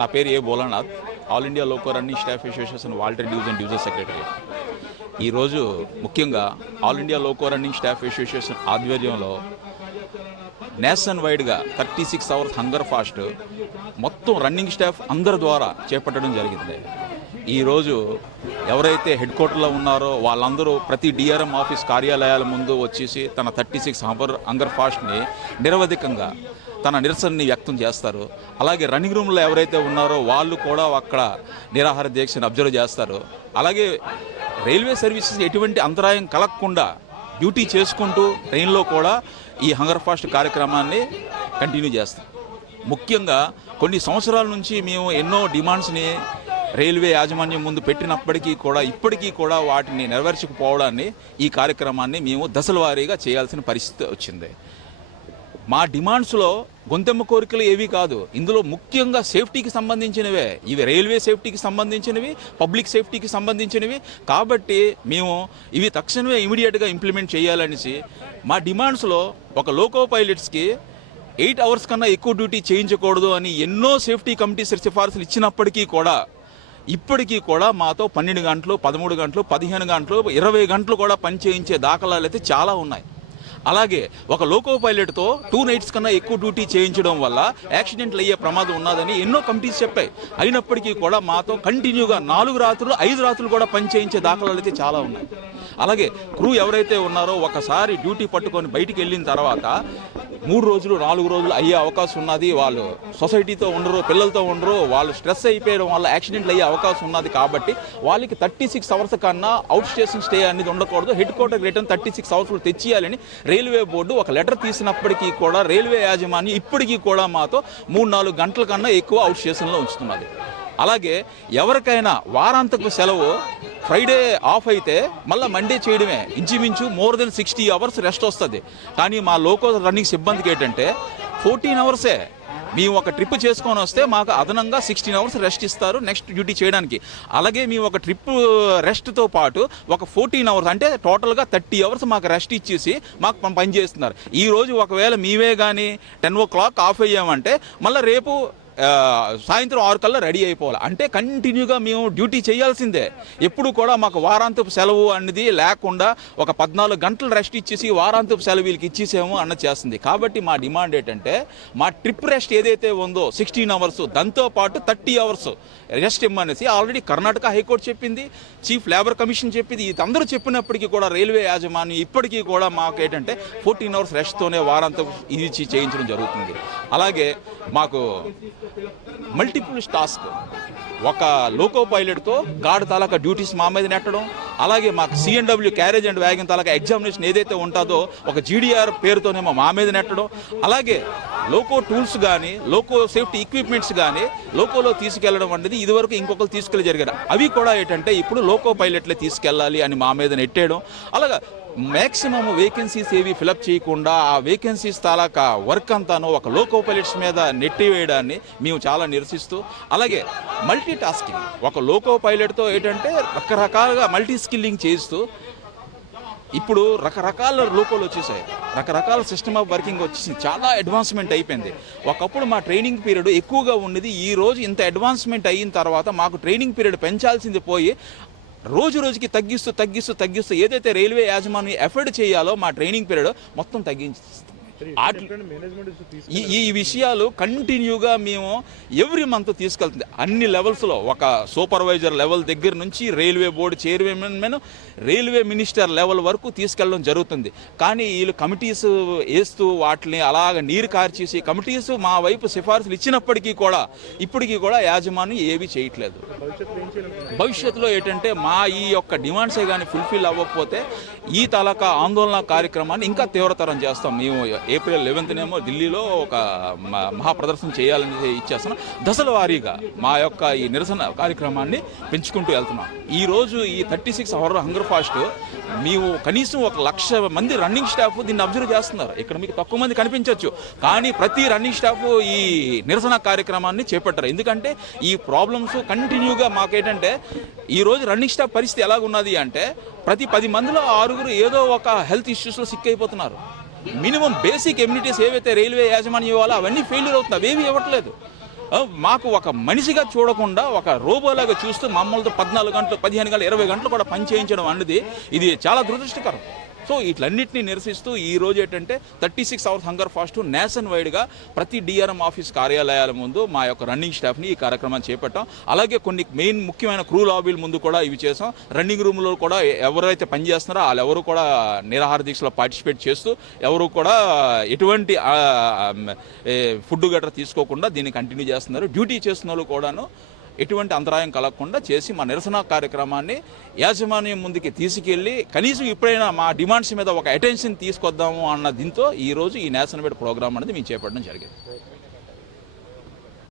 నా పేరు A Bholanath, all India loco running staff association Waltair division division secretary. ఈరోజు ముఖ్యంగా all India loco running staff association ఆధ్వర్యంలో nation వైడ్గా 36 అవర్స్ హంగర్ ఫాస్ట్ మొత్తం రన్నింగ్ స్టాఫ్ అందరి ద్వారా చేపట్టడం జరిగింది. ఈరోజు ఎవరైతే హెడ్ క్వార్టర్లో ఉన్నారో వాళ్ళందరూ ప్రతి డిఆర్ఎం ఆఫీస్ కార్యాలయాల ముందు వచ్చేసి తన 36 హంగర్ ఫాస్ట్ని నిరవధికంగా తన నిరసనని వ్యక్తం చేస్తారు. అలాగే రన్నింగ్ రూమ్లో ఎవరైతే ఉన్నారో వాళ్ళు కూడా అక్కడ నిరాహార దీక్షను అబ్జర్వ్ చేస్తారు. అలాగే రైల్వే సర్వీసెస్ ఎటువంటి అంతరాయం కలగకుండా డ్యూటీ చేసుకుంటూ ట్రైన్లో కూడా ఈ హంగర్ ఫాస్ట్ కార్యక్రమాన్ని కంటిన్యూ చేస్తాం. ముఖ్యంగా కొన్ని సంవత్సరాల నుంచి మేము ఎన్నో డిమాండ్స్ని రైల్వే యాజమాన్యం ముందు పెట్టినప్పటికీ కూడా ఇప్పటికీ కూడా వాటిని నెరవేర్చకపోవడాన్ని ఈ కార్యక్రమాన్ని మేము దశల వారీగా చేయాల్సిన పరిస్థితి వచ్చింది. మా డిమాండ్స్లో గొంతెమ్మ కోరికలు ఏవి కాదు, ఇందులో ముఖ్యంగా సేఫ్టీకి సంబంధించినవే. ఇవి రైల్వే సేఫ్టీకి సంబంధించినవి, పబ్లిక్ సేఫ్టీకి సంబంధించినవి. కాబట్టి మేము ఇవి తక్షణమే ఇమీడియట్గా ఇంప్లిమెంట్ చేయాలనేసి మా డిమాండ్స్లో ఒక లోకో పైలట్స్కి 8 అవర్స్ కన్నా ఎక్కువ డ్యూటీ చేయించకూడదు అని ఎన్నో సేఫ్టీ కమిటీస్ సిఫార్సులు ఇచ్చినప్పటికీ కూడా ఇప్పటికీ కూడా మాతో 12 గంటలు, 13 గంటలు, 15 గంటలు, 20 గంటలు కూడా పని చేయించే దాఖలాలు అయితే చాలా ఉన్నాయి. అలాగే ఒక లోకో పైలట్తో 2 నైట్స్ కన్నా ఎక్కువ డ్యూటీ చేయించడం వల్ల యాక్సిడెంట్లు అయ్యే ప్రమాదం ఉన్నదని ఎన్నో కమిటీస్ చెప్పాయి. అయినప్పటికీ కూడా మాతో కంటిన్యూగా 4 రాత్రులు 5 రాత్రులు కూడా పని చేయించే దాఖలాలు అయితే చాలా ఉన్నాయి. అలాగే క్రూ ఎవరైతే ఉన్నారో ఒకసారి డ్యూటీ పట్టుకొని బయటికి వెళ్ళిన తర్వాత 3 రోజులు 4 రోజులు అయ్యే అవకాశం ఉన్నది. వాళ్ళు సొసైటీతో ఉండరు, పిల్లలతో ఉండరు, వాళ్ళు స్ట్రెస్ అయిపోయడం వల్ల యాక్సిడెంట్లు అయ్యే అవకాశం ఉన్నది. కాబట్టి వాళ్ళకి 36 అవర్స్ కన్నా అవుట్ స్టేషన్ స్టే అనేది ఉండకూడదు, హెడ్ క్వార్టర్ రిటర్న్ 36 అవర్స్లు తెచ్చియాలని రైల్వే బోర్డు ఒక లెటర్ తీసినప్పటికీ కూడా రైల్వే యాజమాన్యం ఇప్పటికీ కూడా మాతో 3-4 గంటల కన్నా ఎక్కువ అవుట్ స్టేషన్లో ఉంచుతున్నది. అలాగే ఎవరికైనా వారాంతపు సెలవు ఫ్రైడే ఆఫ్ అయితే మళ్ళీ మండే చేయడమే, ఇంచుమించు మోర్ దెన్ 60 అవర్స్ రెస్ట్ వస్తుంది. కానీ మా లోకో రన్నింగ్ సిబ్బందికి ఏంటంటే 14 అవర్సే. మేము ఒక ట్రిప్ చేసుకొని వస్తే మాకు అదనంగా 16 అవర్స్ రెస్ట్ ఇస్తారు నెక్స్ట్ డ్యూటీ చేయడానికి. అలాగే మేము ఒక ట్రిప్ రెస్ట్తో పాటు ఒక 14 అవర్స్ అంటే టోటల్గా 30 అవర్స్ మాకు రెస్ట్ ఇచ్చేసి మాకు పని చేస్తున్నారు. ఈరోజు ఒకవేళ మేమే కానీ 10 o'clock ఆఫ్ అయ్యామంటే మళ్ళీ రేపు సాయంత్రం 6 కల్లా రెడీ అయిపోవాలి. అంటే కంటిన్యూగా మేము డ్యూటీ చేయాల్సిందే. ఎప్పుడు కూడా మాకు వారాంతపు సెలవు అనేది లేకుండా ఒక 14 గంటలు రెస్ట్ ఇచ్చేసి వారాంతపు సెలవు వీళ్ళకి ఇచ్చేసాము అన్నది చేస్తుంది. కాబట్టి మా డిమాండ్ ఏంటంటే మా ట్రిప్ రెస్ట్ ఏదైతే ఉందో 16 అవర్స్ దాంతోపాటు 30 అవర్స్ రెస్ట్ ఇమ్మనేసి ఆల్రెడీ కర్ణాటక హైకోర్టు చెప్పింది, చీఫ్ లేబర్ కమిషన్ చెప్పింది. ఇదందరూ చెప్పినప్పటికీ కూడా రైల్వే యాజమాన్యం ఇప్పటికీ కూడా మాకు ఏంటంటే 14 అవర్స్ రెస్ట్తోనే వారాంతపు ఇది చేయించడం జరుగుతుంది. అలాగే మాకు మల్టిపుల్ టాస్క్, ఒక లోకో పైలట్తో గార్డ్ తాలూకా డ్యూటీస్ మా మీద నెట్టడం, అలాగే మాకు CNW carriage and wagon taluka examination ఏదైతే ఉంటుందో ఒక జీడీఆర్ పేరుతోనేమో మా మీద నెట్టడం, అలాగే లోకో టూల్స్ కానీ లోకో సేఫ్టీ ఎక్విప్మెంట్స్ కానీ లోకోలో తీసుకెళ్లడం అనేది ఇదివరకు ఇంకొకరు తీసుకెళ్ళి జరిగారు. అవి కూడా ఏంటంటే ఇప్పుడు లోకో పైలట్లే తీసుకెళ్ళాలి అని మా మీద నెట్టేయడం. అలాగా మ్యాక్సిమం వేకెన్సీస్ ఏవి ఫిలప్ చేయకుండా ఆ వేకెన్సీస్ తాలూకా వర్క్ అంతాను ఒక లోకో పైలట్స్ మీద నెట్టివేయడాన్ని మేము చాలా నిరసిస్తూ, అలాగే మల్టీ టాస్కింగ్ ఒక లోకో పైలట్తో ఏంటంటే రకరకాలుగా మల్టీ స్కిల్లింగ్ చేస్తూ ఇప్పుడు రకరకాల లోకోలు వచ్చేసాయి, రకరకాల సిస్టమ్ ఆఫ్ వర్కింగ్ వచ్చేసి చాలా అడ్వాన్స్మెంట్ అయిపోయింది. ఒకప్పుడు మా ట్రైనింగ్ పీరియడ్ ఎక్కువగా ఉన్నది. ఈ రోజు ఇంత అడ్వాన్స్మెంట్ అయిన తర్వాత మాకు ట్రైనింగ్ పీరియడ్ పెంచాల్సింది పోయి రోజు రోజుకి తగ్గిస్తూ ఏదైతే రైల్వే యాజమాన్యం ఎఫర్ట్ చేయాలో మా ట్రైనింగ్ పీరియడ్ మొత్తం తగ్గించేస్తుంది. ఈ విషయాలు కంటిన్యూగా మేము ఎవ్రీ మంత్ తీసుకెళ్తుంది. అన్ని లెవెల్స్లో ఒక సూపర్వైజర్ లెవెల్ దగ్గర నుంచి railway board chairman, railway minister level వరకు తీసుకెళ్ళడం జరుగుతుంది. కానీ వీళ్ళు కమిటీస్ వేస్తూ వాటిని అలాగ నీరు కార్చేసి కమిటీస్ మా వైపు సిఫార్సులు ఇచ్చినప్పటికీ కూడా ఇప్పటికీ కూడా యాజమాన్యం ఏవి చేయట్లేదు. భవిష్యత్తులో ఏంటంటే మా ఈ యొక్క డిమాండ్సే కానీ ఫుల్ఫిల్ అవ్వకపోతే ఈ తాలూకా ఆందోళన కార్యక్రమాన్ని ఇంకా తీవ్రతరం చేస్తాం. మేము ఏప్రిల్ 11th ఢిల్లీలో ఒక మహాప్రదర్శన చేయాలని ఇచ్చేస్తున్నాం. దశల వారీగా మా యొక్క ఈ నిరసన కార్యక్రమాన్ని పెంచుకుంటూ వెళ్తున్నాం. ఈరోజు ఈ 36 అవర్ హంగర్ ఫాస్ట్ మేము కనీసం 1,00,000 మంది రన్నింగ్ స్టాఫ్ దీన్ని అబ్జర్వ్ చేస్తున్నారు. ఇక్కడ మీకు తక్కువ మంది కనిపించవచ్చు, కానీ ప్రతి రన్నింగ్ స్టాఫ్ ఈ నిరసన కార్యక్రమాన్ని చేపట్టారు. ఎందుకంటే ఈ ప్రాబ్లమ్స్ కంటిన్యూగా మాకేంటంటే ఈరోజు రన్నింగ్ స్టాఫ్ పరిస్థితి ఎలాగున్నది అంటే ప్రతి 10 మందిలో 6 ఏదో ఒక హెల్త్ ఇష్యూస్లో సిక్ అయిపోతున్నారు. మినిమం బేసిక్ ఎమ్యూనిటీస్ ఏవైతే రైల్వే యాజమాన్యం ఇవ్వాలో అవన్నీ ఫెయిల్యూర్ అవుతుంది, అవేవి ఇవ్వట్లేదు. మాకు ఒక మనిషిగా చూడకుండా ఒక రోబోలాగా చూస్తూ మమ్మల్తో 14 గంటలు 15 గంటలు 20 గంటలు కూడా పని చేయించడం అన్నది ఇది చాలా దురదృష్టకరం. సో వీటన్నిటిని నిరసిస్తూ ఈ రోజు ఏంటంటే 36 అవర్స్ హంగర్ ఫాస్ట్ నేషన్ వైడ్గా ప్రతి డిఆర్ఎం ఆఫీస్ కార్యాలయాల ముందు మా యొక్క రన్నింగ్ స్టాఫ్ని ఈ కార్యక్రమాన్ని చేపట్టాం. అలాగే కొన్ని మెయిన్ ముఖ్యమైన క్రూ లాబీల ముందు కూడా ఇవి చేసాం. రన్నింగ్ రూమ్లో కూడా ఎవరైతే పనిచేస్తున్నారో వాళ్ళెవరు కూడా నిరాహార దీక్షలో పార్టిసిపేట్ చేస్తూ ఎవరు కూడా ఎటువంటి ఫుడ్ గట్రా తీసుకోకుండా దీన్ని కంటిన్యూ చేస్తున్నారు. డ్యూటీ చేస్తున్న వాళ్ళు కూడాను ఎటువంటి అంతరాయం కలగకుండా చేసి మా నిరసన కార్యక్రమాన్ని యాజమాన్యం ముందుకి తీసుకెళ్ళి కనీసం ఇప్పుడైనా మా డిమాండ్స్ మీద ఒక అటెన్షన్ తీసుకొద్దాము అన్న దీంతో ఈరోజు ఈ నేషనల్ వైడ్ ప్రోగ్రామ్ అనేది మేము చేపట్టడం జరిగింది.